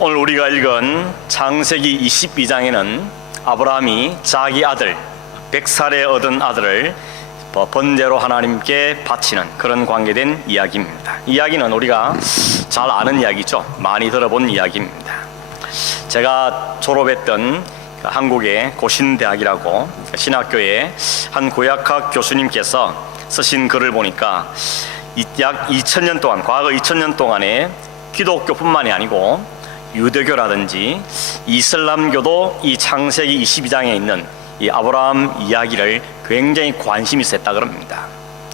오늘 우리가 읽은 창세기 22장에는 아브라함이 자기 아들 100살에 얻은 아들을 번제로 하나님께 바치는 그런 관계된 이야기입니다. 이야기는 우리가 잘 아는 이야기죠. 많이 들어본 이야기입니다. 제가 졸업했던 한국의 고신대학이라고 신학교의 한 고약학 교수님께서 쓰신 글을 보니까 약 2000년 동안, 과거 2000년 동안에 기독교뿐만이 아니고 유대교라든지 이슬람교도 이 창세기 22장에 있는 이 아브라함 이야기를 굉장히 관심이 있었다 그럽니다.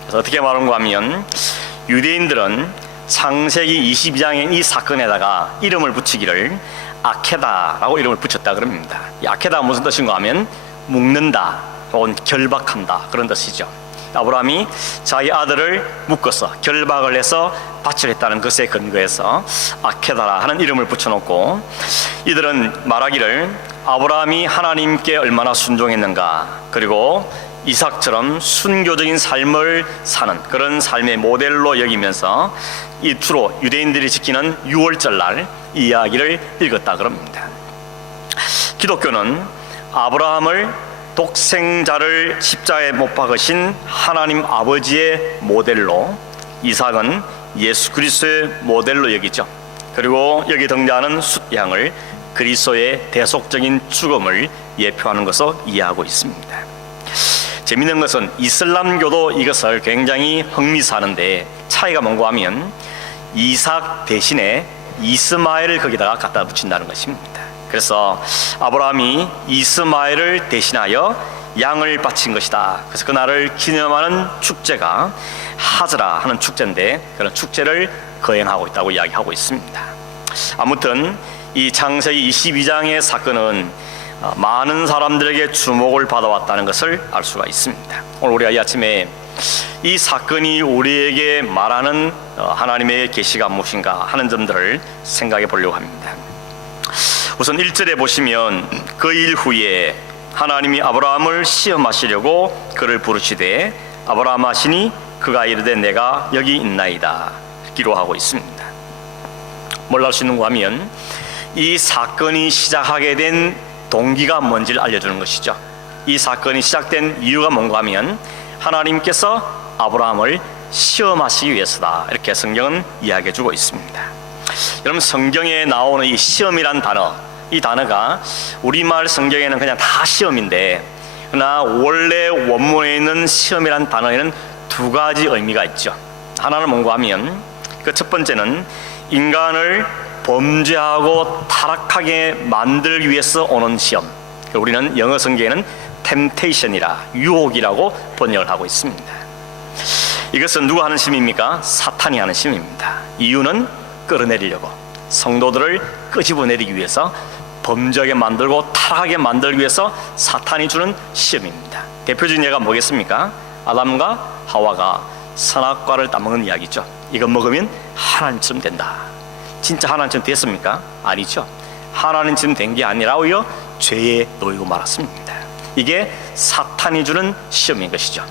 그래서 어떻게 말하는가 하면 유대인들은 창세기 22장의 이 사건에다가 이름을 붙이기를 아케다라고 이름을 붙였다 그럽니다. 이 아케다가 무슨 뜻인가 하면 묶는다 혹은 결박한다 그런 뜻이죠. 아브라함이 자기 아들을 묶어서 결박을 해서 바치겠다는 것에 근거해서 아케다라 하는 이름을 붙여놓고, 이들은 말하기를 아브라함이 하나님께 얼마나 순종했는가, 그리고 이삭처럼 순교적인 삶을 사는 그런 삶의 모델로 여기면서 이 주로 유대인들이 지키는 유월절날 이 이야기를 읽었다 그럽니다. 기독교는 아브라함을 독생자를 십자가에 못 박으신 하나님 아버지의 모델로, 이삭은 예수 그리스도의 모델로 여기죠. 그리고 여기 등장하는 숫양을 그리스도의 대속적인 죽음을 예표하는 것으로 이해하고 있습니다. 재미있는 것은 이슬람교도 이것을 굉장히 흥미사하는데 차이가 뭔가 하면 이삭 대신에 이스마엘을 거기다가 갖다 붙인다는 것입니다. 그래서 아브라함이 이스마엘을 대신하여 양을 바친 것이다. 그래서 그날을 기념하는 축제가 하즈라 하는 축제인데 그런 축제를 거행하고 있다고 이야기하고 있습니다. 아무튼 이 창세기 22장의 사건은 많은 사람들에게 주목을 받아왔다는 것을 알 수가 있습니다. 오늘 우리가 이 아침에 이 사건이 우리에게 말하는 하나님의 계시가 무엇인가 하는 점들을 생각해 보려고 합니다. 우선 1절에 보시면 그 일 후에 하나님이 아브라함을 시험하시려고 그를 부르시되 아브라함 하시니 그가 이르되 내가 여기 있나이다 기록하고 있습니다. 뭘 알 수 있는가 하면 이 사건이 시작하게 된 동기가 뭔지를 알려주는 것이죠. 이 사건이 시작된 이유가 뭔가 하면 하나님께서 아브라함을 시험하시기 위해서다, 이렇게 성경은 이야기해주고 있습니다. 여러분, 성경에 나오는 이 시험이란 단어, 이 단어가 우리말 성경에는 그냥 다 시험인데, 그러나 원래 원문에 있는 시험이란 단어에는 두 가지 의미가 있죠. 하나는 뭔가 하면 그 첫 번째는 인간을 범죄하고 타락하게 만들기 위해서 오는 시험, 우리는 영어 성경에는 temptation이라, 유혹이라고 번역을 하고 있습니다. 이것은 누가 하는 시험입니까? 사탄이 하는 시험입니다. 이유는 끌어내리려고, 성도들을 끄집어내리기 위해서, 범죄하게 만들고 타락하게 만들기 위해서 사탄이 주는 시험입니다. 대표적인 예가 뭐겠습니까? 아담과 하와가 선악과를 따먹는 이야기죠. 이거 먹으면 하나님처럼 된다. 진짜 하나님처럼 됐습니까? 아니죠. 하나님처럼 된 게 아니라 오히려 죄에 놓이고 말았습니다. 이게 사탄이 주는 시험인 것이죠.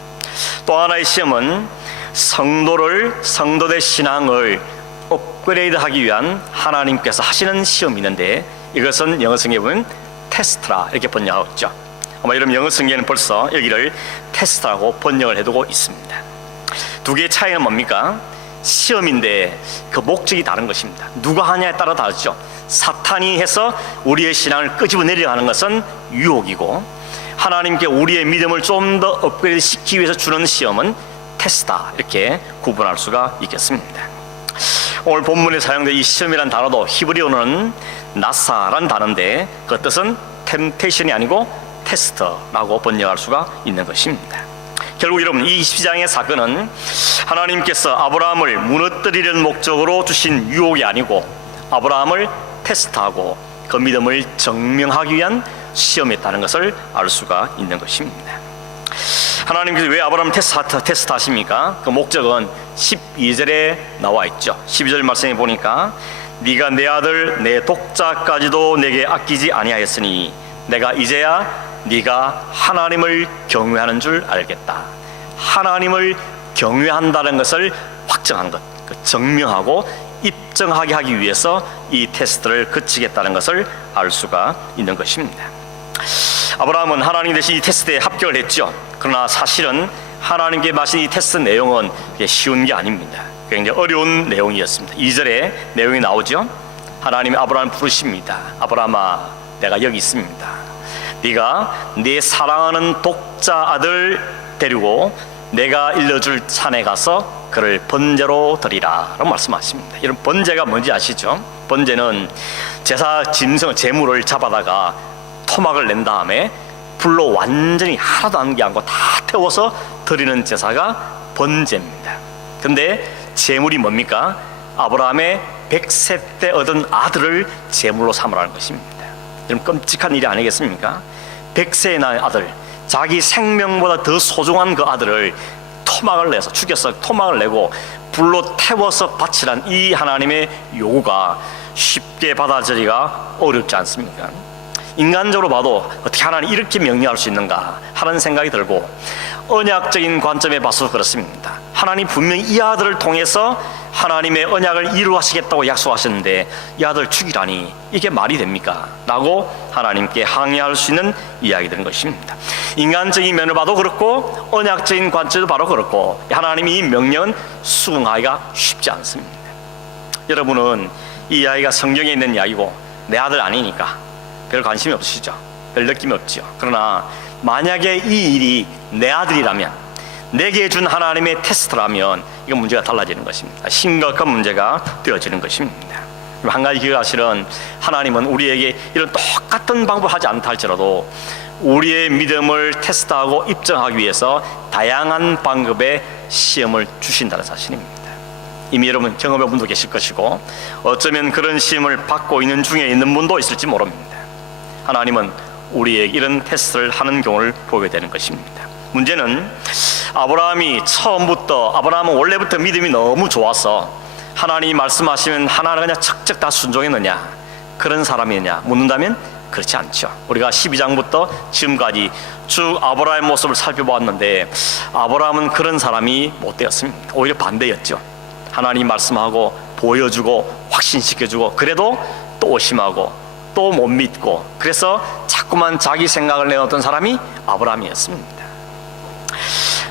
또 하나의 시험은 성도들의 신앙을 업그레이드하기 위한 하나님께서 하시는 시험이 있는데, 이것은 영어 성경에 보면 테스트라 이렇게 번역하고 있죠. 아마 여러분 영어 성경에는 벌써 여기를 테스트라고 번역을 해두고 있습니다. 두 개의 차이는 뭡니까? 시험인데 그 목적이 다른 것입니다. 누가 하냐에 따라 다르죠. 사탄이 해서 우리의 신앙을 끄집어내려 하는 것은 유혹이고, 하나님께 우리의 믿음을 좀 더 업그레이드 시키기 위해서 주는 시험은 테스트다, 이렇게 구분할 수가 있겠습니다. 오늘 본문에 사용된 이 시험이란 단어도 히브리어는 나사란 단어인데 그 뜻은 템테이션이 아니고 테스트라고 번역할 수가 있는 것입니다. 결국 여러분, 이 22장의 사건은 하나님께서 아브라함을 무너뜨리려는 목적으로 주신 유혹이 아니고 아브라함을 테스트하고 그 믿음을 증명하기 위한 시험이었다는 것을 알 수가 있는 것입니다. 하나님께서 왜 아브라함을 테스트 하십니까? 그 목적은 12절에 나와 있죠. 12절 말씀에 보니까 네가 내 아들 내 독자까지도 내게 아끼지 아니하였으니 내가 이제야 네가 하나님을 경외하는 줄 알겠다. 하나님을 경외한다는 것을 확정한 것, 증명하고 입증하게 하기 위해서 이 테스트를 거치겠다는 것을 알 수가 있는 것입니다. 아브라함은 하나님 대신 이 테스트에 합격을 했죠. 그러나 사실은 하나님께 마신 이 테스트 내용은 쉬운 게 아닙니다. 굉장히 어려운 내용이었습니다. 2절에 내용이 나오죠. 하나님이 아브라함을 부르십니다. 아브라함아, 내가 여기 있습니다. 네가 네 사랑하는 독자 아들 데리고 내가 일러줄 산에 가서 그를 번제로 드리라 라고 말씀하십니다. 이런 번제가 뭔지 아시죠? 번제는 제사 짐승 제물을 잡아다가 토막을 낸 다음에 불로 완전히 하나도 남기지 않고 다 태워서 드리는 제사가 번제입니다. 근데 제물이 뭡니까? 아브라함의 100세 때 얻은 아들을 제물로 삼으라는 것입니다. 여러분, 끔찍한 일이 아니겠습니까? 100세의 난 아들, 자기 생명보다 더 소중한 그 아들을 토막을 내서 죽여서 토막을 내고 불로 태워서 바치란 이 하나님의 요구가 쉽게 받아들이기가 어렵지 않습니까? 인간적으로 봐도 어떻게 하나님 이렇게 명령할 수 있는가 하는 생각이 들고, 언약적인 관점에 봐서 그렇습니다. 하나님 분명히 이 아들을 통해서 하나님의 언약을 이루하시겠다고 약속하셨는데 이 아들 죽이라니 이게 말이 됩니까? 라고 하나님께 항의할 수 있는 이야기들인 것입니다. 인간적인 면을 봐도 그렇고 언약적인 관점도 바로 그렇고 하나님이 이 명령은 수긍하기가 쉽지 않습니다. 여러분은 이 이야기가 성경에 있는 이야기고 내 아들 아니니까 별 관심이 없으시죠? 별 느낌이 없죠. 그러나 만약에 이 일이 내 아들이라면, 내게 준 하나님의 테스트라면 이건 문제가 달라지는 것입니다. 심각한 문제가 되어지는 것입니다. 한 가지 기억하시는, 하나님은 우리에게 이런 똑같은 방법을 하지 않다 할지라도 우리의 믿음을 테스트하고 입증하기 위해서 다양한 방법의 시험을 주신다는 사실입니다. 이미 여러분 경험해본 분도 계실 것이고 어쩌면 그런 시험을 받고 있는 중에 있는 분도 있을지 모릅니다. 하나님은 우리에게 이런 테스트를 하는 경우를 보게 되는 것입니다. 문제는 아브라함이 처음부터, 아브라함은 원래부터 믿음이 너무 좋아서 하나님이 말씀하시면 하나는 그냥 척척 다 순종했느냐, 그런 사람이냐 묻는다면 그렇지 않죠. 우리가 12장부터 지금까지 쭉 아브라함의 모습을 살펴보았는데 아브라함은 그런 사람이 못 되었습니다. 오히려 반대였죠. 하나님 말씀하고 보여주고 확신시켜주고 그래도 또 오심하고 또 못 믿고, 그래서 자꾸만 자기 생각을 내놓던 사람이 아브라함이었습니다.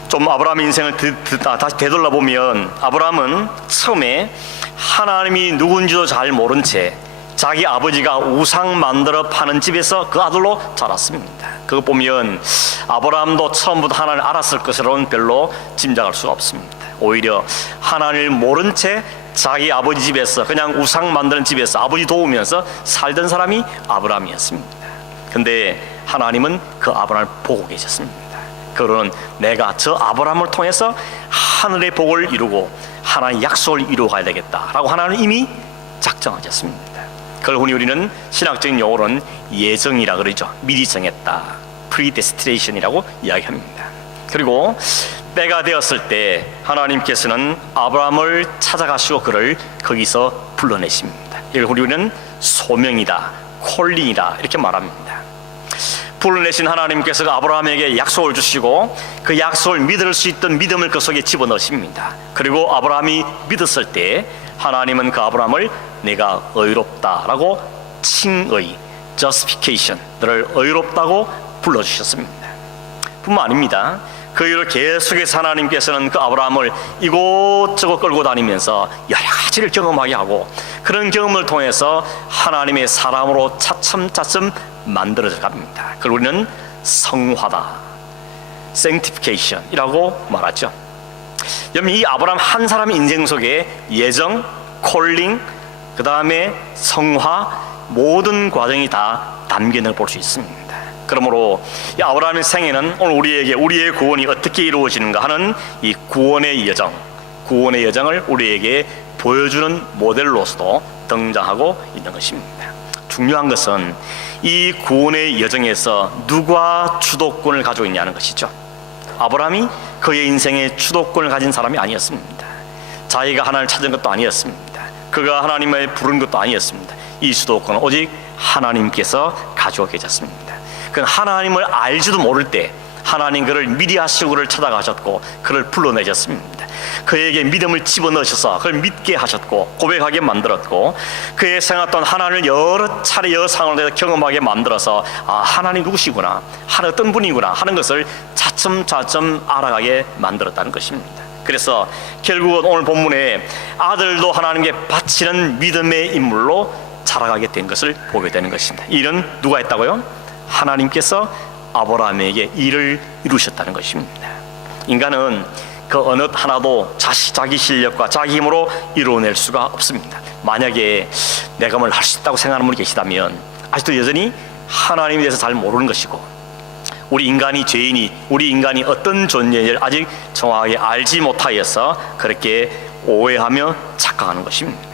좀 아브라함의 인생을 다시 되돌아보면 아브라함은 처음에 하나님이 누군지도 잘 모른 채 자기 아버지가 우상 만들어 파는 집에서 그 아들로 자랐습니다. 그거 보면 아브라함도 처음부터 하나님을 알았을 것이라고는 별로 짐작할 수가 없습니다. 오히려 하나님을 모른 채 자기 아버지 집에서, 그냥 우상 만드는 집에서 아버지 도우면서 살던 사람이 아브라함이었습니다. 근데 하나님은 그 아브라함을 보고 계셨습니다. 그러는 내가 저 아브라함을 통해서 하늘의 복을 이루고 하나님의 약속을 이루어가야 되겠다라고 하나님은 이미 작정하셨습니다. 그걸 우리는 신학적인 용어로는 예정이라 그러죠. 미리 정했다, predestination이라고 이야기합니다. 그리고 때가 되었을 때 하나님께서는 아브라함을 찾아가시고 그를 거기서 불러내십니다. 이걸 우리는 소명이다, 콜링이다 이렇게 말합니다. 불러내신 하나님께서 아브라함에게 약속을 주시고 그 약속을 믿을 수 있던 믿음을 그 속에 집어넣으십니다. 그리고 아브라함이 믿었을 때 하나님은 그 아브라함을 내가 의롭다라고 칭의, justification, 너를 의롭다고 불러주셨습니다. 뿐만 아닙니다. 그 이후로 계속해서 하나님께서는 그 아브라함을 이곳저곳 끌고 다니면서 여러 가지를 경험하게 하고, 그런 경험을 통해서 하나님의 사람으로 차츰차츰 만들어져 갑니다. 그걸 우리는 성화다, sanctification이라고 말하죠. 여러분, 이 아브라함 한 사람의 인생 속에 예정, 콜링, 그 다음에 성화, 모든 과정이 다 담겨있는 걸 볼 수 있습니다. 그러므로 이 아브라함의 생애는 오늘 우리에게 우리의 구원이 어떻게 이루어지는가 하는 이 구원의 여정, 구원의 여정을 우리에게 보여주는 모델로서도 등장하고 있는 것입니다. 중요한 것은 이 구원의 여정에서 누가 주도권을 가지고 있냐는 것이죠. 아브라함이 그의 인생의 주도권을 가진 사람이 아니었습니다. 자기가 하나님을 찾은 것도 아니었습니다. 그가 하나님을 부른 것도 아니었습니다. 이 주도권은 오직 하나님께서 가지고 계셨습니다. 그건 하나님을 알지도 모를 때 하나님 그를 미리 하시고 그를 찾아가셨고 그를 불러내셨습니다. 그에게 믿음을 집어넣으셔서 그걸 믿게 하셨고 고백하게 만들었고, 그의 생각던 하나님을 여러 차례 여러 상황을 경험하게 만들어서 하나님 누구시구나, 하나님 어떤 분이구나 하는 것을 차츰차츰 알아가게 만들었다는 것입니다. 그래서 결국은 오늘 본문에 아들도 하나님께 바치는 믿음의 인물로 자라가게 된 것을 보게 되는 것입니다. 이 일은 누가 했다고요? 하나님께서 아브라함에게 일을 이루셨다는 것입니다. 인간은 그 어느 하나도 자기 실력과 자기 힘으로 이루어낼 수가 없습니다. 만약에 내가 뭘 할 수 있다고 생각하는 분이 계시다면 아직도 여전히 하나님에 대해서 잘 모르는 것이고, 우리 인간이 죄인이, 우리 인간이 어떤 존재인지를 아직 정확하게 알지 못하여서 그렇게 오해하며 착각하는 것입니다.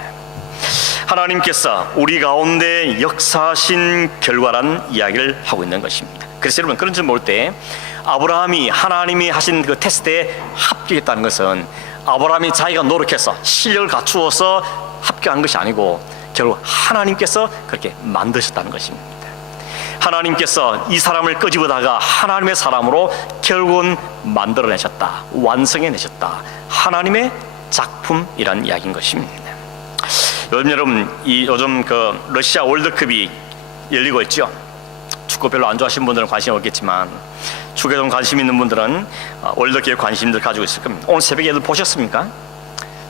하나님께서 우리 가운데 역사하신 결과란 이야기를 하고 있는 것입니다. 그래서 여러분, 그런 줄 모를 때 아브라함이 하나님이 하신 그 테스트에 합격했다는 것은 아브라함이 자기가 노력해서 실력을 갖추어서 합격한 것이 아니고 결국 하나님께서 그렇게 만드셨다는 것입니다. 하나님께서 이 사람을 끄집어다가 하나님의 사람으로 결국은 만들어내셨다, 완성해내셨다, 하나님의 작품이란 이야기인 것입니다. 여러분, 요즘 그 러시아 월드컵이 열리고 있죠. 축구 별로 안 좋아하시는 분들은 관심 없겠지만 축구에 좀 관심 있는 분들은 월드컵에 관심들 가지고 있을 겁니다. 오늘 새벽에 애들 보셨습니까?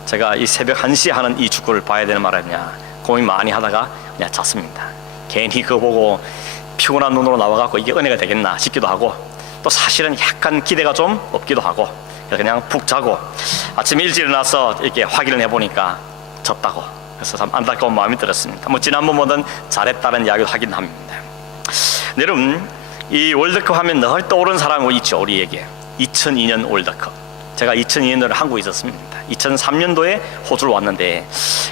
제가 이 새벽 1시에 하는 이 축구를 봐야 되는 말이냐 고민 많이 하다가 그냥 잤습니다. 괜히 그거 보고 피곤한 눈으로 나와갖고 이게 은혜가 되겠나 싶기도 하고, 또 사실은 약간 기대가 좀 없기도 하고, 그냥 푹 자고 아침에 일찍 일어나서 이렇게 확인을 해보니까 졌다고. 그래서 참 안타까운 마음이 들었습니다. 지난번보다는 잘했다는 이야기도 하긴 합니다. 여러분, 이 월드컵 하면 늘 떠오르는 사람이 있죠. 우리에게 2002년 월드컵. 제가 2002년도에 한국에 있었습니다. 2003년도에 호주를 왔는데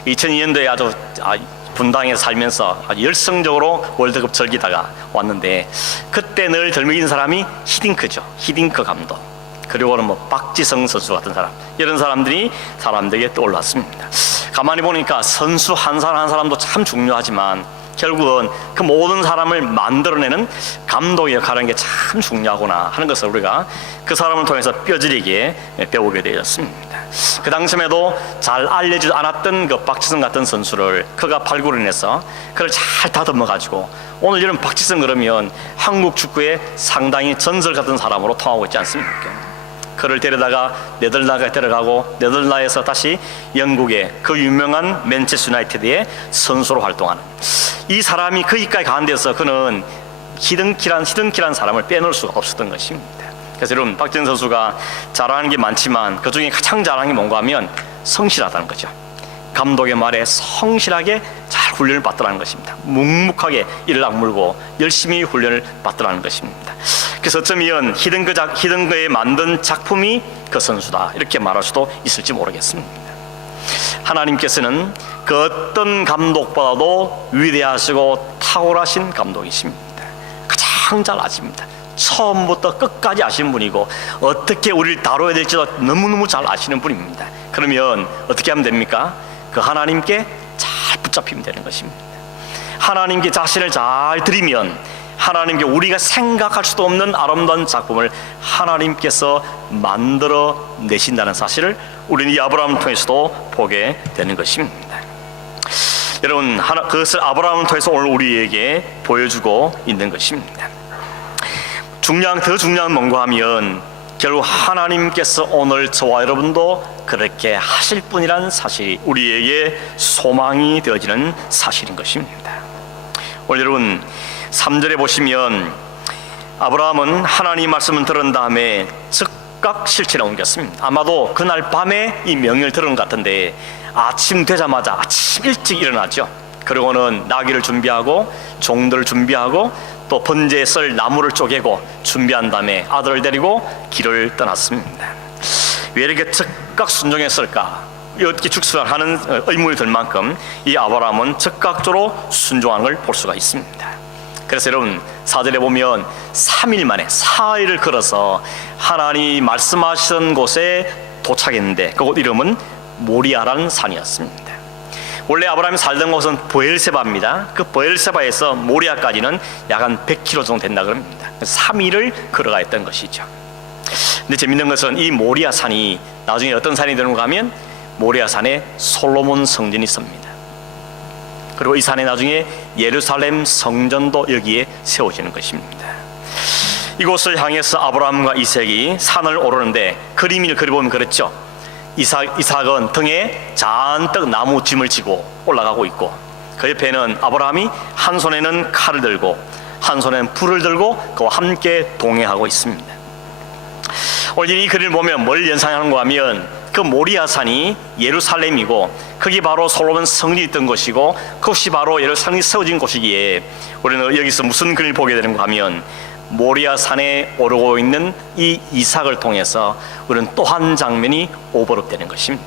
2002년도에 아주 분당에서 살면서 아주 열성적으로 월드컵 즐기다가 왔는데, 그때 늘 덜먹이는 사람이 히딩크죠. 히딩크 감독, 그리고는 박지성 선수 같은 사람, 이런 사람들에게 떠올랐습니다. 가만히 보니까 선수 한 사람 한 사람도 참 중요하지만 결국은 그 모든 사람을 만들어내는 감독의 역할하는 게 참 중요하구나 하는 것을 우리가 그 사람을 통해서 뼈저리게 배우게 되었습니다. 그 당시에도 잘 알려지지 않았던 그 박지성 같은 선수를 그가 발굴을 해서 그걸 잘 다듬어 가지고 오늘 이런 박지성 그러면 한국 축구의 상당히 전설 같은 사람으로 통하고 있지 않습니까? 그를 데려다가 네덜란드에 데려가고 네덜란드에서 다시 영국의 그 유명한 맨체스터 유나이티드의 선수로 활동하는 이 사람이 거기까지 가는 데서 그는 히든키란 사람을 빼놓을 수가 없었던 것입니다. 그래서 여러분, 박지성 선수가 잘하는 게 많지만 그 중에 가장 잘하는 게 뭔가 하면 성실하다는 거죠. 감독의 말에 성실하게 잘 훈련을 받더라는 것입니다. 묵묵하게 이를 악물고 열심히 훈련을 받더라는 것입니다. 그래서 어쩌면 히든거에 만든 작품이 그 선수다, 이렇게 말할 수도 있을지 모르겠습니다. 하나님께서는 그 어떤 감독보다도 위대하시고 탁월하신 감독이십니다. 가장 잘 아십니다. 처음부터 끝까지 아시는 분이고 어떻게 우리를 다뤄야 될지도 너무너무 잘 아시는 분입니다. 그러면 어떻게 하면 됩니까? 그 하나님께 잘 붙잡히면 되는 것입니다. 하나님께 자신을 잘 드리면 하나님께 우리가 생각할 수도 없는 아름다운 작품을 하나님께서 만들어 내신다는 사실을 우리는 이 아브라함을 통해서도 보게 되는 것입니다. 여러분, 그것을 아브라함을 통해서 오늘 우리에게 보여주고 있는 것입니다. 더 중요한 뭔가 하면 결국 하나님께서 오늘 저와 여러분도 그렇게 하실 분이라는 사실이 우리에게 소망이 되어지는 사실인 것입니다. 오늘 여러분 3절에 보시면 아브라함은 하나님 말씀을 들은 다음에 즉각 실천에 옮겼습니다. 아마도 그날 밤에 이 명령을 들은 것 같은데 아침 되자마자 아침 일찍 일어나죠. 그리고는 나귀를 준비하고 종들을 준비하고 또 번제에 쓸 나무를 쪼개고 준비한 다음에 아들을 데리고 길을 떠났습니다. 왜 이렇게 즉각 순종했을까? 어떻게 축사하는 의문이 들 만큼 이 아브라함은 즉각적으로 순종하는 걸 볼 수가 있습니다. 그래서 여러분 4절에 보면 3일 만에 4일을 걸어서 하나님이 말씀하신 곳에 도착했는데 그곳 이름은 모리아라는 산이었습니다. 원래 아브라함이 살던 곳은 브엘세바입니다. 그 브엘세바에서 모리아까지는 약 한 100km 정도 된다 그럽니다. 3일을 걸어가 했던 것이죠. 근데 재밌는 것은 이 모리아 산이 나중에 어떤 산이 되는가 하면 모리아 산에 솔로몬 성전이 있습니다. 그리고 이 산에 나중에 예루살렘 성전도 여기에 세워지는 것입니다. 이곳을 향해서 아브라함과 이삭이 산을 오르는데 그림을 그려보면 그렇죠. 이삭은 등에 잔뜩 나무 짐을 지고 올라가고 있고, 그 옆에는 아브라함이 한 손에는 칼을 들고 한 손에는 불을 들고 그와 함께 동행하고 있습니다. 오늘 이 그림을 보면 뭘 연상하는가 하면 그 모리아 산이 예루살렘이고 거기 바로 솔로몬 성전이 있던 곳이고 그것이 바로 예루살렘이 세워진 곳이기에 우리는 여기서 무슨 그림을 보게 되는가 하면 모리아 산에 오르고 있는 이 이삭을 통해서 우리는 또 한 장면이 오버랩되는 것입니다.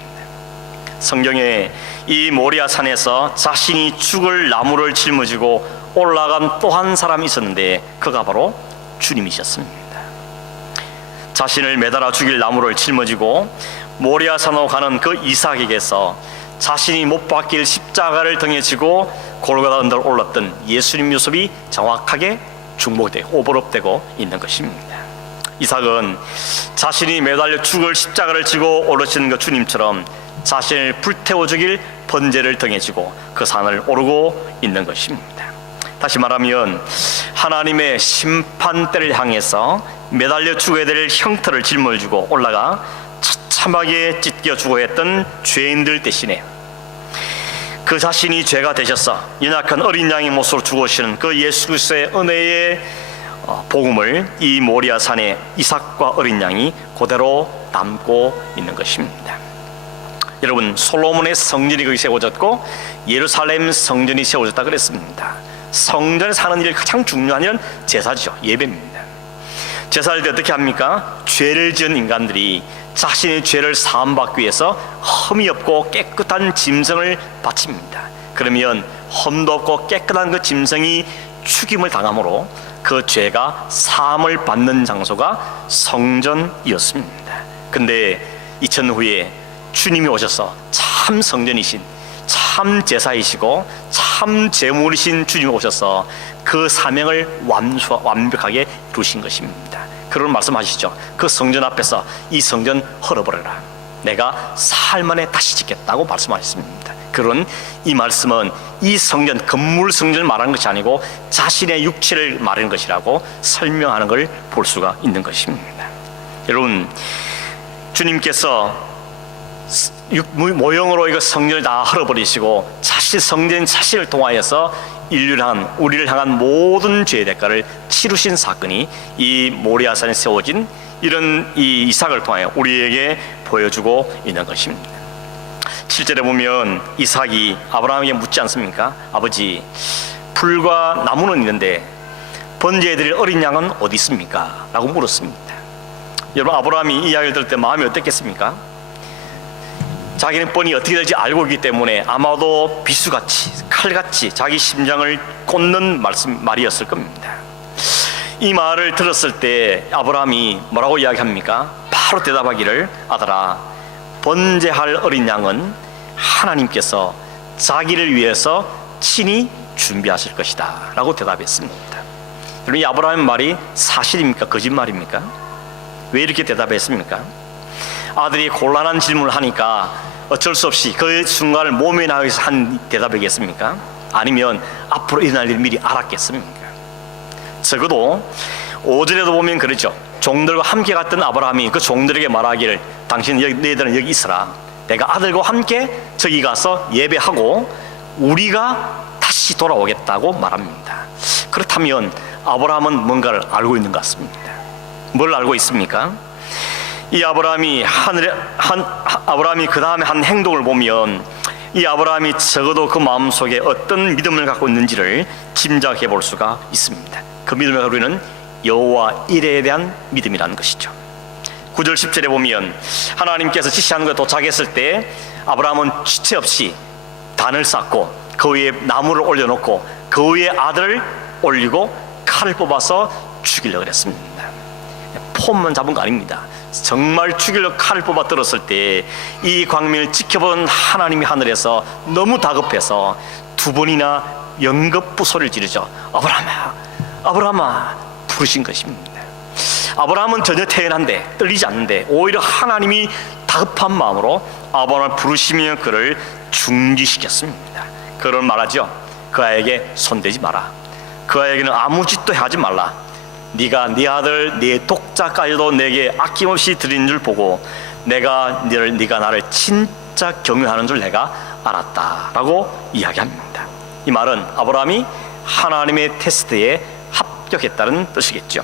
성경에 이 모리아 산에서 자신이 죽을 나무를 짊어지고 올라간 또 한 사람이 있었는데 그가 바로 주님이셨습니다. 자신을 매달아 죽일 나무를 짊어지고 모리아 산으로 가는 그 이삭에게서 자신이 못 박힐 십자가를 등에 지고 골고다 언덕을 올랐던 예수님 모습이 정확하게 중복되고 오버랩되고 있는 것입니다. 이삭은 자신이 매달려 죽을 십자가를 지고 오르시는 그 주님처럼 자신을 불태워 죽일 번제를 등에 지고 그 산을 오르고 있는 것입니다. 다시 말하면 하나님의 심판대를 향해서 매달려 죽어야 될 형태를 짊어지고 올라가 처참하게 찢겨 죽어야 했던 죄인들 대신에 그 자신이 죄가 되셔서 연약한 어린 양의 모습으로 죽으시는 그 예수 그리스도의 은혜의 복음을 이 모리아 산에 이삭과 어린 양이 그대로 담고 있는 것입니다. 여러분, 솔로몬의 성전이 거기 세워졌고 예루살렘 성전이 세워졌다 그랬습니다. 성전에 사는 일 가장 중요한 일은 제사죠. 예배입니다. 제사를 때 어떻게 합니까? 죄를 지은 인간들이 자신의 죄를 사함받기 위해서 흠이 없고 깨끗한 짐승을 바칩니다. 그러면 흠도 없고 깨끗한 그 짐승이 죽임을 당함으로 그 죄가 사함을 받는 장소가 성전이었습니다. 근데 2000년 후에 주님이 오셔서 참 성전이신, 참 제사이시고 참 제물이신 주님이 오셔서 그 사명을 완벽하게 이루신 것입니다. 그런 말씀하시죠. 그 성전 앞에서 이 성전 헐어버려라, 내가 사흘 만에 다시 짓겠다고 말씀하셨습니다. 그런 이 말씀은 이 성전, 건물 성전을 말하는 것이 아니고 자신의 육체를 말하는 것이라고 설명하는 걸 볼 수가 있는 것입니다. 여러분, 주님께서 모형으로 이거 성전을 다 헐어버리시고 자신 성전 자신을 통하여서 인류를 향한, 우리를 향한 모든 죄의 대가를 치르신 사건이 이 모리아산에 세워진 이런 이 이삭을 통하여 우리에게 보여주고 있는 것입니다. 7절에 보면 이삭이 아브라함에게 묻지 않습니까? 아버지, 풀과 나무는 있는데 번제해드릴 어린 양은 어디 있습니까? 라고 물었습니다. 여러분, 아브라함이 이 이야기를 들을 때 마음이 어땠겠습니까? 자기는 뻔히 어떻게 될지 알고 있기 때문에 아마도 비수같이, 칼같이 자기 심장을 꽂는 말이었을 겁니다. 이 말을 들었을 때 아브라함이 뭐라고 이야기합니까? 바로 대답하기를, 아들아, 번제할 어린 양은 하나님께서 자기를 위해서 친히 준비하실 것이다 라고 대답했습니다. 여러분, 이 아브라함의 말이 사실입니까? 거짓말입니까? 왜 이렇게 대답했습니까? 아들이 곤란한 질문을 하니까 어쩔 수 없이 그 순간을 모면하기 위해서 한 대답이겠습니까? 아니면 앞으로 일어날 일 미리 알았겠습니까? 적어도 5절에도 보면 그렇죠. 종들과 함께 갔던 아브라함이 그 종들에게 말하기를, 당신 너희들은 여기 있어라, 내가 아들과 함께 저기 가서 예배하고 우리가 다시 돌아오겠다고 말합니다. 그렇다면 아브라함은 뭔가를 알고 있는 것 같습니다. 뭘 알고 있습니까? 이 아브라함이 아브라함이 그 다음에 한 행동을 보면 이 아브라함이 적어도 그 마음속에 어떤 믿음을 갖고 있는지를 짐작해 볼 수가 있습니다. 그 믿음을 우리는 여호와 이레에 대한 믿음이라는 것이죠. 9절 10절에 보면 하나님께서 지시하는 것에 도착했을 때 아브라함은 지체 없이 단을 쌓고 그 위에 나무를 올려놓고 그 위에 아들을 올리고 칼을 뽑아서 죽이려고 했습니다. 폼만 잡은 거 아닙니다. 정말 죽이려고 칼을 뽑아 들었을 때 이 광명을 지켜본 하나님이 하늘에서 너무 다급해서 두 번이나 연겁부 소리를 지르죠. 아브라함아, 아브라함아 부르신 것입니다. 아브라함은 전혀 태연한데 떨리지 않는데 오히려 하나님이 다급한 마음으로 아브라함을 부르시며 그를 중지시켰습니다. 그런 말하죠. 그 아이에게 손대지 마라. 그 아이에게는 아무 짓도 하지 말라. 네가 네 아들 네 독자까지도 내게 아낌없이 드린 줄 보고 네가 나를 진짜 경외하는 줄 내가 알았다라고 이야기합니다. 이 말은 아브라함이 하나님의 테스트에 합격했다는 뜻이겠죠.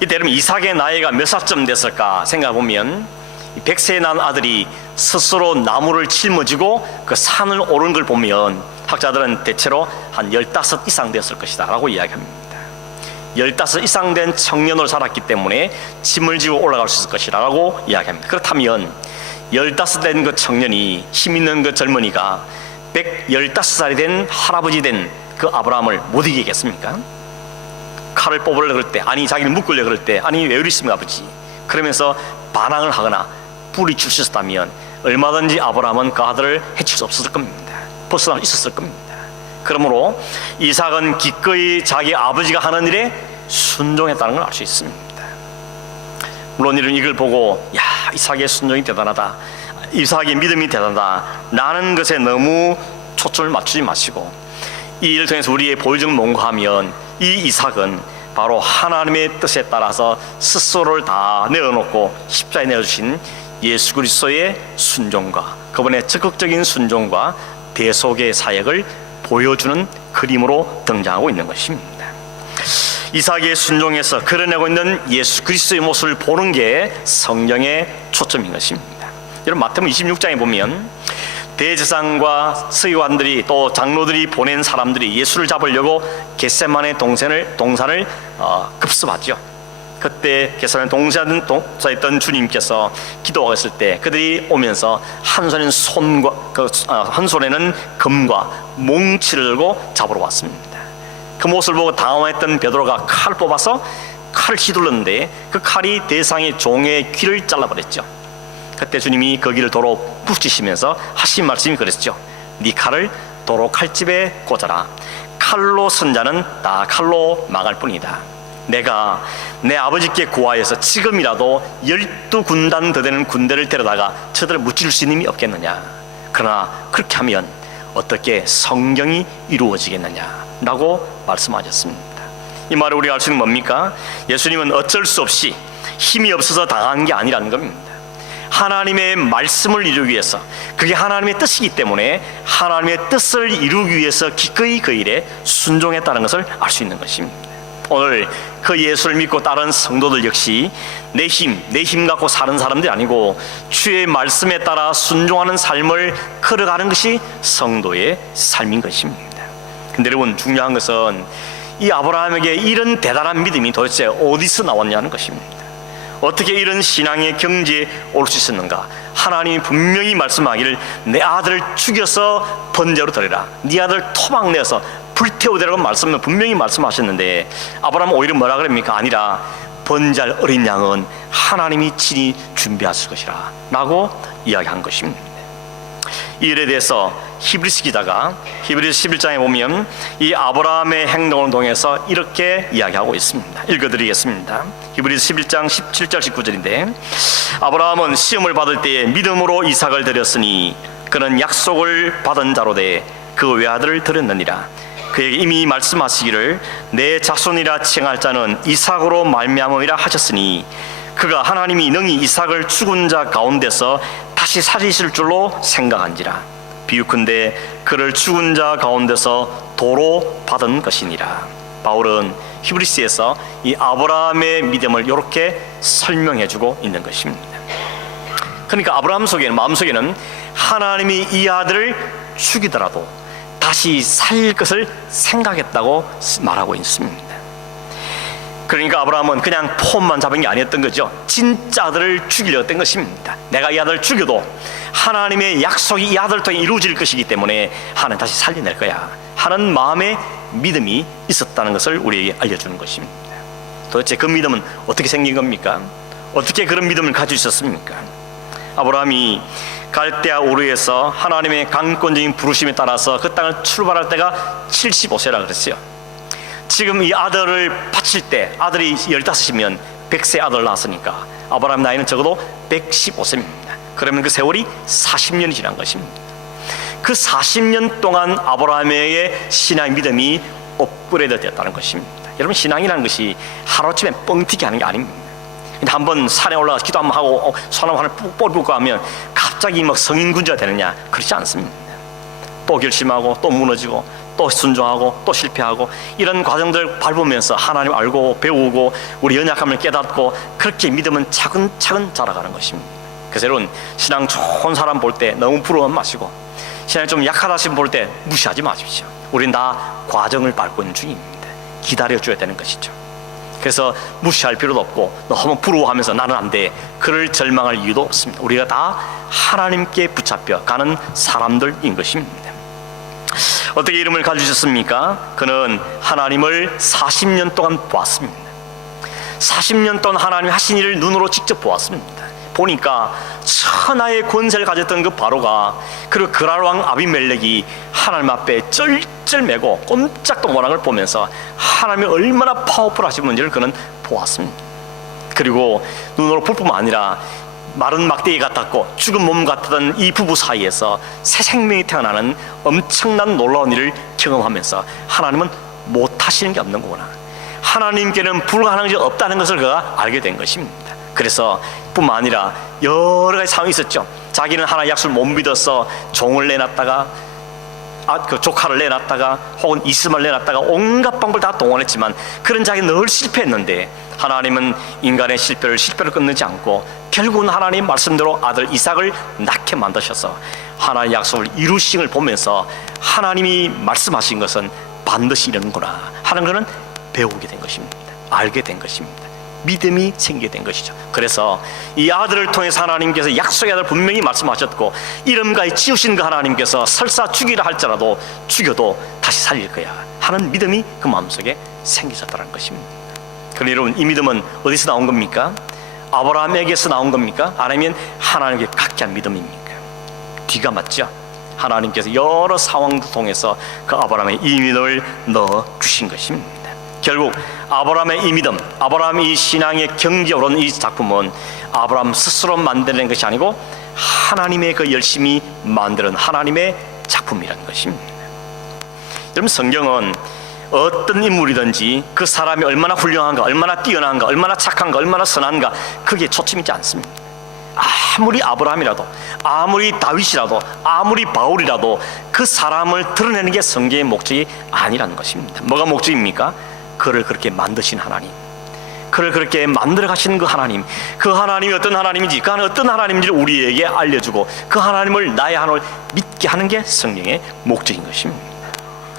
이때 여러분 이삭의 나이가 몇 살쯤 됐을까 생각해보면 100세에 난 아들이 스스로 나무를 짊어지고 그 산을 오르는 걸 보면 학자들은 대체로 한 15 이상 됐을 것이다 라고 이야기합니다. 15 이상 된 청년으로 살았기 때문에 짐을 지고 올라갈 수 있을 것이다 라고 이야기합니다. 그렇다면 15 된 그 청년이 힘 있는 그 젊은이가 115살이 된 할아버지 된 그 아브라함을 못 이기겠습니까? 칼을 뽑으려 그럴 때, 아니 자기를 묶으려 그럴 때, 아니 왜 이러십니까 아버지? 그러면서 반항을 하거나 뿌리칠 수 있었다면 얼마든지 아브라함은 그 아들을 해칠 수 없었을 겁니다. 벗어날 수 있었을 겁니다. 그러므로 이삭은 기꺼이 자기 아버지가 하는 일에 순종했다는 걸 알 수 있습니다. 물론 이걸 보고 야 이삭의 순종이 대단하다, 이삭의 믿음이 대단하다 라는 것에 너무 초점을 맞추지 마시고 이 일을 통해서 우리의 보여주는 뭔가하면 이 이삭은 바로 하나님의 뜻에 따라서 스스로를 다 내어놓고 십자가에 내어주신 예수 그리스도의 순종과 그분의 적극적인 순종과 대속의 사역을 보여주는 그림으로 등장하고 있는 것입니다. 이삭의 순종에서 그려내고 있는 예수 그리스도의 모습을 보는 게 성경의 초점인 것입니다. 여러분 마태복음 26장에 보면 대제사장과 서기관들이 또 장로들이 보낸 사람들이 예수를 잡으려고 겟세마네 동산을 급습하죠. 그때 겟세마네 동산에 있던 주님께서 기도하고 있을 때 그들이 오면서 한 손에는 금과 몽치를 들고 잡으러 왔습니다. 그 모습을 보고 당황했던 베드로가 칼을 뽑아서 칼을 휘둘렀는데 그 칼이 대상의 종의 귀를 잘라버렸죠. 그때 주님이 그 귀를 도로 붙이시면서 하신 말씀이 그랬죠. 네 칼을 도로 칼집에 꽂아라. 칼로 선 자는 다 칼로 망할 뿐이다. 내가 내 아버지께 구하여서 지금이라도 12군단 더 되는 군대를 데려다가 저들을 무찌를 수 있는 힘이 없겠느냐. 그러나 그렇게 하면 어떻게 성경이 이루어지겠느냐 라고 말씀하셨습니다. 이 말을 우리가 알 수 있는 뭡니까? 예수님은 어쩔 수 없이 힘이 없어서 당한 게 아니라는 겁니다. 하나님의 말씀을 이루기 위해서, 그게 하나님의 뜻이기 때문에 하나님의 뜻을 이루기 위해서 기꺼이 그 일에 순종했다는 것을 알 수 있는 것입니다. 오늘 그 예수를 믿고 따른 성도들 역시 내 힘 갖고 사는 사람들이 아니고 주의 말씀에 따라 순종하는 삶을 걸어가는 것이 성도의 삶인 것입니다. 근데 여러분 중요한 것은 이 아브라함에게 이런 대단한 믿음이 도대체 어디서 나왔냐는 것입니다. 어떻게 이런 신앙의 경지에 올 수 있었는가? 하나님이 분명히 말씀하기를 내 아들을 죽여서 번제로 드리라, 네 아들 토막 내어서 불태우되라고 말씀을 분명히 말씀하셨는데 아브라함은 오히려 뭐라 그럽니까? 아니라 번제할 어린 양은 하나님이 친히 준비하실 것이라 라고 이야기한 것입니다. 이 일에 대해서 히브리서 기자가 히브리서 11장에 보면 이 아브라함의 행동을 통해서 이렇게 이야기하고 있습니다. 읽어드리겠습니다. 히브리서 11장 17절 19절인데 아브라함은 시험을 받을 때에 믿음으로 이삭을 드렸으니 그는 약속을 받은 자로 돼 그 외아들을 드렸느니라. 그에게 이미 말씀하시기를 내 자손이라 칭할 자는 이삭으로 말미암음이라 하셨으니 그가 하나님이 능히 이삭을 죽은 자 가운데서 다시 살리실 줄로 생각한지라. 비유컨대 그를 죽은 자 가운데서 도로 받은 것이니라. 바울은 히브리서에서 이 아브라함의 믿음을 이렇게 설명해주고 있는 것입니다. 그러니까 아브라함 속에는, 마음속에는 하나님이 이 아들을 죽이더라도 다시 살릴 것을 생각했다고 말하고 있습니다. 그러니까 아브라함은 그냥 폼만 잡은 게 아니었던 거죠. 진짜 아들을 죽이려 했던 것입니다. 내가 이 아들을 죽여도 하나님의 약속이 이 아들을 통해 이루어질 것이기 때문에 하나님 다시 살려낼 거야 하는 마음의 믿음이 있었다는 것을 우리에게 알려주는 것입니다. 도대체 그 믿음은 어떻게 생긴 겁니까? 어떻게 그런 믿음을 가지고 있었습니까? 아브라함이 갈대아 우르에서 하나님의 강권적인 부르심에 따라서 그 땅을 출발할 때가 75세라 그랬어요. 지금 이 아들을 바칠 때 아들이 15이면 100세 아들 낳았으니까 아브라함 나이는 적어도 115세입니다. 그러면 그 세월이 40년이 지난 것입니다. 그 40년 동안 아브라함의 신앙의 믿음이 업그레이드 되었다는 것입니다. 여러분, 신앙이라는 것이 하루아침에 뻥튀기 하는 게 아닙니다. 한번 산에 올라가서 기도 한번 하고 손 한번 뿔 뿔고 하면 갑자기 막 성인군주가 되느냐? 그렇지 않습니다. 또 결심하고 또 무너지고 또 순종하고 또 실패하고 이런 과정들을 밟으면서 하나님 알고 배우고 우리 연약함을 깨닫고 그렇게 믿음은 차근차근 자라가는 것입니다. 그래서 여러분, 신앙 좋은 사람 볼 때 너무 부러워 마시고 신앙이 좀 약하다신 볼 때 무시하지 마십시오. 우린 다 과정을 밟고 있는 중입니다. 기다려줘야 되는 것이죠. 그래서 무시할 필요도 없고 너무 부러워하면서 나는 안 돼, 그럴 절망할 이유도 없습니다. 우리가 다 하나님께 붙잡혀 가는 사람들인 것입니다. 어떻게 이름을 가지셨습니까? 그는 하나님을 40년 동안 보았습니다. 40년 동안 하나님이 하신 일을 눈으로 직접 보았습니다. 보니까 천하의 권세를 가졌던 그 바로가, 그리고 그랄 왕 아비멜렉이 하나님 앞에 쩔쩔매고 꼼짝도 못한 걸 보면서 하나님이 얼마나 파워풀하신 분지를 그는 보았습니다. 그리고 눈으로 볼 뿐만 아니라 마른 막대기 같았고 죽은 몸 같던 이 부부 사이에서 새 생명이 태어나는 엄청난 놀라운 일을 경험하면서 하나님은 못하시는 게 없는 거구나, 하나님께는 불가능한 것이 없다는 것을 그가 알게 된 것입니다. 그래서 뿐만 아니라 여러 가지 상황이 있었죠. 자기는 하나님의 약속을 못 믿어서 종을 내놨다가 그 조카를 내놨다가 혹은 이스마엘 내놨다가 온갖 방법을 다 동원했지만 그런 자기 늘 실패했는데 하나님은 인간의 실패를 끊지 않고 결국은 하나님 말씀대로 아들 이삭을 낳게 만드셔서 하나님의 약속을 이루신 걸 보면서 하나님이 말씀하신 것은 반드시 이루는구나 하는 것은 배우게 된 것입니다. 알게 된 것입니다. 믿음이 생기게 된 것이죠. 그래서 이 아들을 통해서 하나님께서 약속의 아들 분명히 말씀하셨고 이름까지 지으신 그 하나님께서 설사 죽이라 할지라도 죽여도 다시 살릴 거야 하는 믿음이 그 마음속에 생기셨다는 것입니다. 그런데 여러분, 이 믿음은 어디서 나온 겁니까? 아브라함에게서 나온 겁니까? 아니면 하나님께 갖게 한 믿음입니까? 뒤가 맞죠. 하나님께서 여러 상황을 통해서 그 아브라함의 이 믿음을 넣어주신 것입니다. 결국 아브라함의 이 믿음, 아브라함의 이 신앙의 경지오른 이 작품은 아브라함 스스로 만들어낸 것이 아니고 하나님의 그 열심히 만드는 하나님의 작품이라는 것입니다. 여러분, 성경은 어떤 인물이든지 그 사람이 얼마나 훌륭한가, 얼마나 뛰어난가, 얼마나 착한가, 얼마나 선한가, 그게 초점이지 않습니다. 아무리 아브라함이라도, 아무리 다윗이라도, 아무리 바울이라도 그 사람을 드러내는 게 성경의 목적이 아니라는 것입니다. 뭐가 목적입니까? 그를 그렇게 만드신 하나님, 그를 그렇게 만들어 가시는 그 하나님, 그 하나님이 어떤 하나님인지, 그 하나님이 어떤 하나님인지를 우리에게 알려주고 그 하나님을 나의 하나님을 믿게 하는 게 성경의 목적인 것입니다.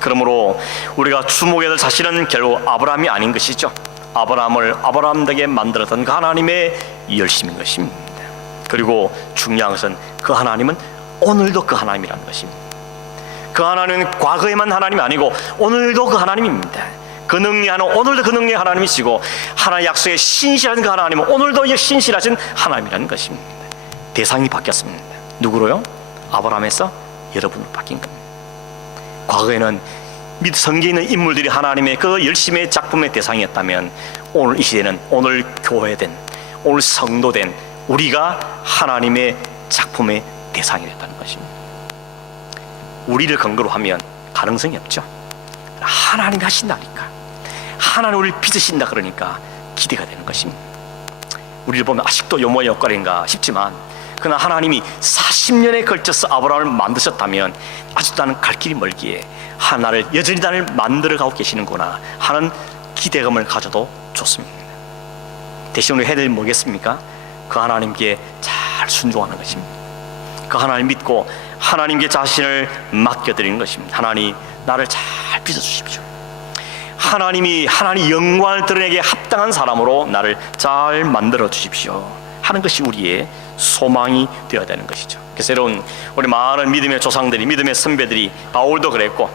그러므로 우리가 주목해야 될 사실은 결국 아브라함이 아닌 것이죠. 아브라함을 아브라함되게 만들었던 그 하나님의 열심인 것입니다. 그리고 중요한 것은 그 하나님은 오늘도 그 하나님이라는 것입니다. 그 하나님은 과거에만 하나님이 아니고 오늘도 그 하나님입니다. 그 능력하는 오늘도 그 능력의 하나님이시고 하나님의 약속에 신실한 그 하나님은 오늘도 신실하신 하나님이라는 것입니다. 대상이 바뀌었습니다. 누구로요? 아브라함에서 여러분으로 바뀐 겁니다. 과거에는 성경에 있는 인물들이 하나님의 그 열심의 작품의 대상이었다면 오늘 이 시대는 오늘 교회된, 오늘 성도된 우리가 하나님의 작품의 대상이 됐다는 것입니다. 우리를 근거로 하면 가능성이 없죠. 하나님이 하신다니까, 하나님 우리를 빚으신다 그러니까 기대가 되는 것입니다. 우리를 보면 아직도 요모 역할인가 싶지만 그러나 하나님이 40년에 걸쳐서 아브라함을 만드셨다면 아직도 나는 갈 길이 멀기에 하나를 여전히 나를 만들어가고 계시는구나 하는 기대감을 가져도 좋습니다. 대신 우리 해야 될 뭐겠습니까? 그 하나님께 잘 순종하는 것입니다. 그 하나님 믿고 하나님께 자신을 맡겨드리는 것입니다. 하나님, 나를 잘 빚어주십시오. 하나님이 하나님 영광을 드러내게 합당한 사람으로 나를 잘 만들어 주십시오 하는 것이 우리의 소망이 되어야 되는 것이죠. 그래서 여러분, 우리 많은 믿음의 조상들이, 믿음의 선배들이, 바울도 그랬고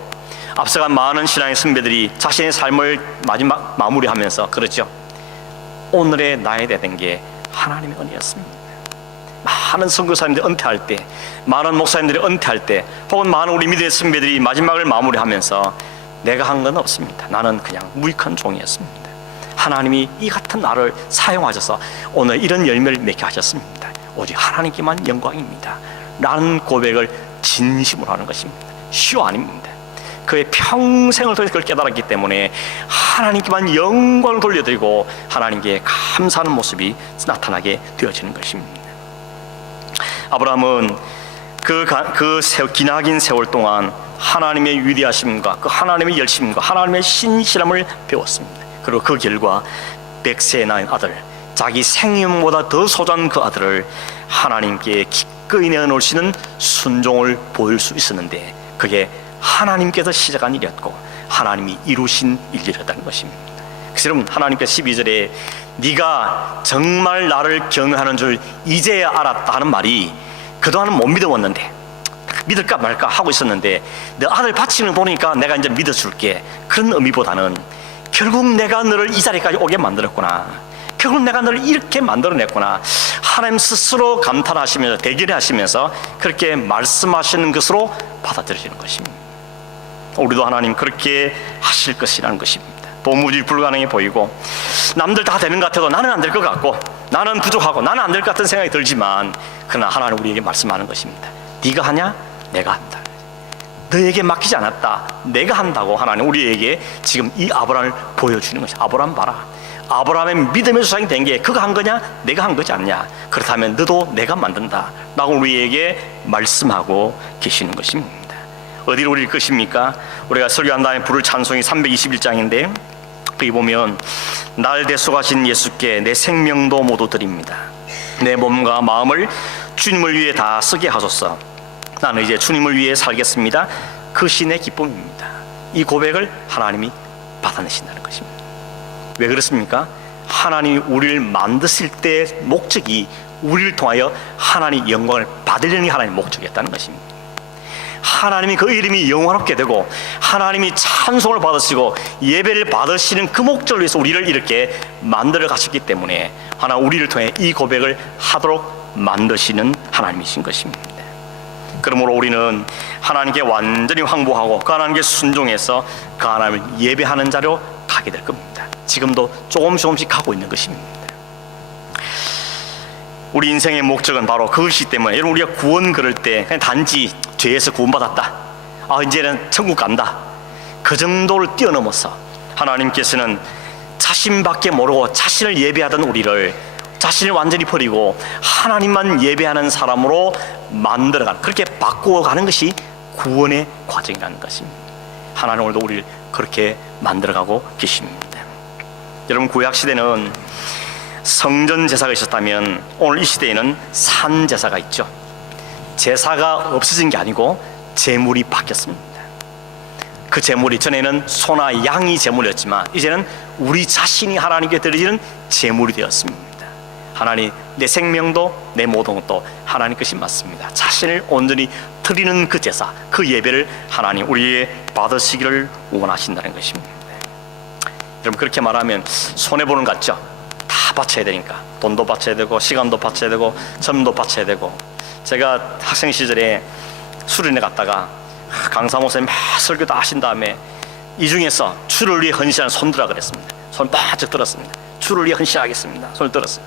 앞서간 많은 신앙의 선배들이 자신의 삶을 마지막 마무리하면서 그렇죠. 오늘의 나에 대한 게 하나님의 은혜였습니다. 많은 선교사님들이 은퇴할 때, 많은 목사님들이 은퇴할 때, 혹은 많은 우리 믿음의 선배들이 마지막을 마무리하면서 내가 한 건 없습니다. 나는 그냥 무익한 종이었습니다. 하나님이 이 같은 나를 사용하셔서 오늘 이런 열매를 맺게 하셨습니다. 오직 하나님께만 영광입니다 라는 고백을 진심으로 하는 것입니다. 시호 아닙니다. 그의 평생을 통해서 그걸 깨달았기 때문에 하나님께만 영광을 돌려드리고 하나님께 감사하는 모습이 나타나게 되어지는 것입니다. 아브라함은 기나긴 세월 동안 하나님의 위대하심과 그 하나님의 열심과 하나님의 신실함을 배웠습니다. 그리고 그 결과 100세에 낳은 아들, 자기 생명보다 더 소중한 그 아들을 하나님께 기꺼이 내어놓을 수 있는 순종을 보일 수 있었는데, 그게 하나님께서 시작한 일이었고 하나님이 이루신 일이었다는 것입니다. 그래서 여러분, 하나님께서 12절에 네가 정말 나를 경외하는 줄 이제야 알았다 하는 말이, 그동안은 못 믿어왔는데 믿을까 말까 하고 있었는데 너 아들 바치는 거 보니까 내가 이제 믿어줄게, 그런 의미보다는 결국 내가 너를 이 자리까지 오게 만들었구나, 결국 내가 너를 이렇게 만들어냈구나, 하나님 스스로 감탄하시면서 대결하시면서 그렇게 말씀하시는 것으로 받아들여지는 것입니다. 우리도 하나님 그렇게 하실 것이라는 것입니다. 도무지 불가능해 보이고 남들 다 되는 것 같아도 나는 안 될 것 같고 나는 부족하고 나는 안 될 것 같은 생각이 들지만, 그러나 하나님 우리에게 말씀하는 것입니다. 네가 하냐? 내가 한다. 너에게 맡기지 않았다. 내가 한다고 하나님 우리에게 지금 이 아브라함을 보여주는 것이야. 아브라함 봐라, 아브라함의 믿음의 조상이 된 게 그가 한 거냐? 내가 한 거지 않냐? 그렇다면 너도 내가 만든다 라고 우리에게 말씀하고 계시는 것입니다. 어디로 우리 것입니까? 우리가 설교한 다음에 부를 찬송이 321장인데 거기 보면 날 대속하신 예수께 내 생명도 모두 드립니다. 내 몸과 마음을 주님을 위해 다 쓰게 하소서. 나는 이제 주님을 위해 살겠습니다. 그것이 내 기쁨입니다. 이 고백을 하나님이 받아내신다는 것입니다. 왜 그렇습니까? 하나님이 우리를 만드실 때 목적이 우리를 통하여 하나님 영광을 받으려는 게 하나님의 목적이었다는 것입니다. 하나님이 그 이름이 영원롭게 되고 하나님이 찬송을 받으시고 예배를 받으시는 그 목적을 위해서 우리를 이렇게 만들어 가셨기 때문에 하나님 우리를 통해 이 고백을 하도록 만드시는 하나님이신 것입니다. 그러므로 우리는 하나님께 완전히 항복하고 그 하나님께 순종해서 그 하나님을 예배하는 자로 가게 될 겁니다. 지금도 조금씩 가고 있는 것입니다. 우리 인생의 목적은 바로 그것이기 때문에 여러분, 우리가 구원 그럴 때 그냥 단지 죄에서 구원받았다, 이제는 천국 간다, 그 정도를 뛰어넘어서 하나님께서는 자신밖에 모르고 자신을 예배하던 우리를 자신을 완전히 버리고 하나님만 예배하는 사람으로 만들어가는, 그렇게 바꾸어가는 것이 구원의 과정이라는 것입니다. 하나님 오늘도 우리를 그렇게 만들어가고 계십니다. 여러분, 구약시대는 성전 제사가 있었다면 오늘 이 시대에는 산 제사가 있죠. 제사가 없어진 게 아니고 제물이 바뀌었습니다. 그 제물이 전에는 소나 양이 제물이었지만 이제는 우리 자신이 하나님께 드리는 제물이 되었습니다. 하나님, 내 생명도 내 모든 것도 하나님 것이 맞습니다. 자신을 온전히 드리는 그 제사, 그 예배를 하나님 우리에게 받으시기를 원하신다는 것입니다. 여러분, 그렇게 말하면 손해보는 것 같죠? 다 바쳐야 되니까 돈도 바쳐야 되고 시간도 바쳐야 되고 젊음도 바쳐야 되고. 제가 학생 시절에 수련회 갔다가 강사 목사님 막 설교 다 하신 다음에 이 중에서 주를 위해 헌신하는 손들라 그랬습니다. 손 바짝 들었습니다. 주를 위해 헌신하겠습니다. 손을 들었어요.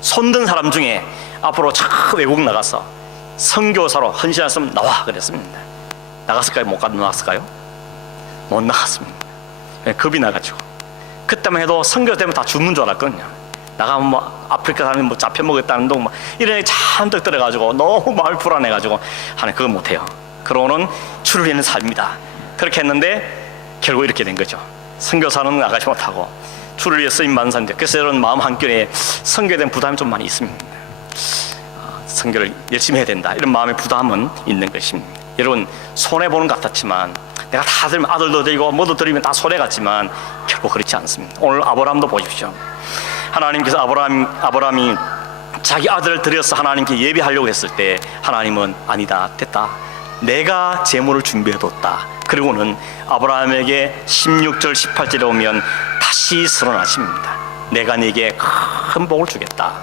손든 사람 중에 앞으로 외국 나가서 선교사로 헌신했으면 나와 그랬습니다. 나갔을까요? 못 나갔을까요? 못 나갔습니다. 겁이 나가지고 그때만 해도 선교 때문에 다 죽는 줄 알았거든요. 나가면 뭐 아프리카 사람이 뭐 잡혀먹었다는 둥 막 이런 게 잔뜩 들어가지고 너무 마음이 불안해가지고 하나님 그건 못해요. 그러고는 주를 위하는 삶이다. 그렇게 했는데 결국 이렇게 된 거죠. 선교사는 나가지 못하고 주를 위해 쓰임 많은 사람들. 그래서 이런 마음 한켠에 선교에 대한 부담이 좀 많이 있습니다. 선교를 열심히 해야 된다 이런 마음의 부담은 있는 것입니다. 여러분, 손해보는 것 같았지만 내가 다 들면 아들도 드리고 뭐도 드리면 다 손해 같지만 결국 그렇지 않습니다. 오늘 아브라함도 보십시오. 하나님께서 아브라함이 자기 아들을 드려서 하나님께 예배하려고 했을 때 하나님은 아니다, 됐다, 내가 제물을 준비해뒀다. 그리고는 아브라함에게 16절 18절에 오면 다시 선언하십니다. 내가 네게 큰 복을 주겠다.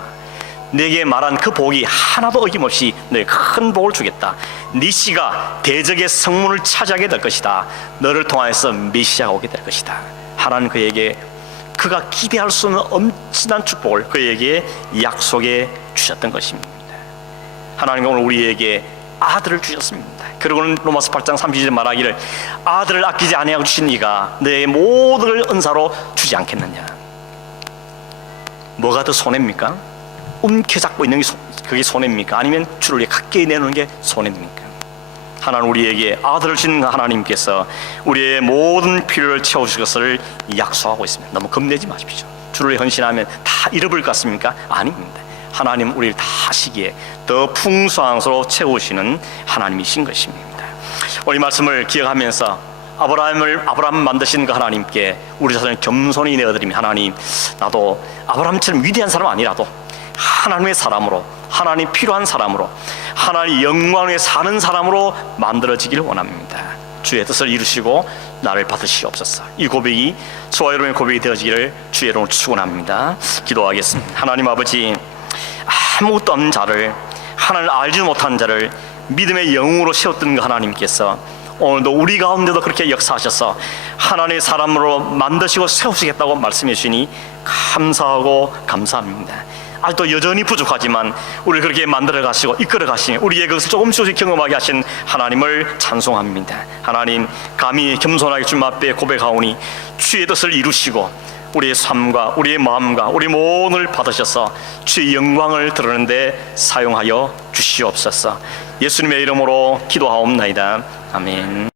내게 말한 그 복이 하나도 어김없이 너에게 큰 복을 주겠다. 네 씨가 대적의 성문을 차지하게 될 것이다. 너를 통하여서 메시아가 오게 될 것이다. 하나님 그에게 그가 기대할 수 없는 엄청난 축복을 그에게 약속해 주셨던 것입니다. 하나님은 오늘 우리에게 아들을 주셨습니다. 그리고는 로마서 8장 30절에 말하기를 아들을 아끼지 아니하고 주신 이가 너의 모든 걸 은사로 주지 않겠느냐. 뭐가 더 손해입니까? 움켜잡고 있는 게 그게 손해입니까? 아니면 주를 위해 가까이 내놓는 게 손해입니까? 하나님 우리에게 아들을 주신 하나님께서 우리의 모든 필요를 채워주실 것을 약속하고 있습니다. 너무 겁내지 마십시오. 주를 위해 헌신하면 다 잃어버릴 것 같습니까? 아닙니다. 하나님 우리를 다 하시기에 더 풍성한 것으로 채우시는 하나님이신 것입니다. 오늘 이 말씀을 기억하면서 아브라함 만드신 그 하나님께 우리 자신을 겸손히 내어드리며 하나님 나도 아브라함처럼 위대한 사람 아니라도 하나님의 사람으로 하나님 필요한 사람으로 하나님 영광 위에 사는 사람으로 만들어지기를 원합니다. 주의 뜻을 이루시고 나를 받으시옵소서. 이 고백이 저와 여러분의 고백이 되어지기를 주의 이름으로 축원합니다. 기도하겠습니다. 하나님 아버지 아무것도 없는 자를 하나님을 알지 못한 자를 믿음의 영웅으로 세웠던 그 하나님께서 오늘도 우리 가운데도 그렇게 역사하셔서 하나님의 사람으로 만드시고 세우시겠다고 말씀해 주시니 감사하고 감사합니다. 아직도 여전히 부족하지만 우리를 그렇게 만들어 가시고 이끌어 가시니 우리의 그것을 조금씩 경험하게 하신 하나님을 찬송합니다. 하나님 감히 겸손하게 주님 앞에 고백하오니 주의 뜻을 이루시고 우리의 삶과 우리의 마음과 우리 모든을 받으셔서 주의 영광을 드러내는 데 사용하여 주시옵소서. 예수님의 이름으로 기도하옵나이다. 아멘.